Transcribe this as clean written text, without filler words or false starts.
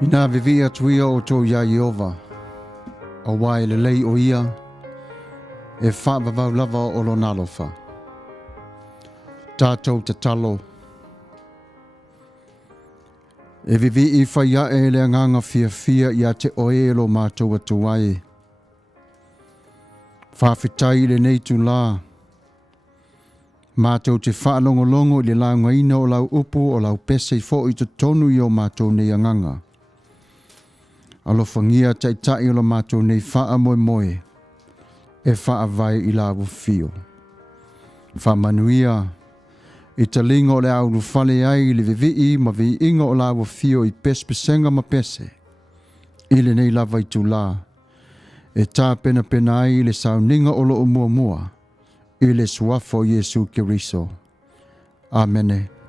Ina vivi'i atuia o tō ia Iova, o wai le lei o ia, e whaavavau lava o lo nalofa. Tatou te talo. E vivi'i whaia e le anganga fia ia te oe lo mātou atu ai. Whawhitai le nei tu la. Mātou te whaalongolongo i le launga ina o lau upu o lau pese i fo i te tonu i o mātou nei anganga. Alofangia tai o lo mātou nei wha moe moe, e wha vai i la fio. Wha Manuia, i ta linga o le au fale ai le vivi'i ma vi inga o la fio i pespesenga ma pese. I le nei lava i tu la, e tā pena ai le sauninga o lo mua mua, i le suafo Yesu Kiriso. Amene.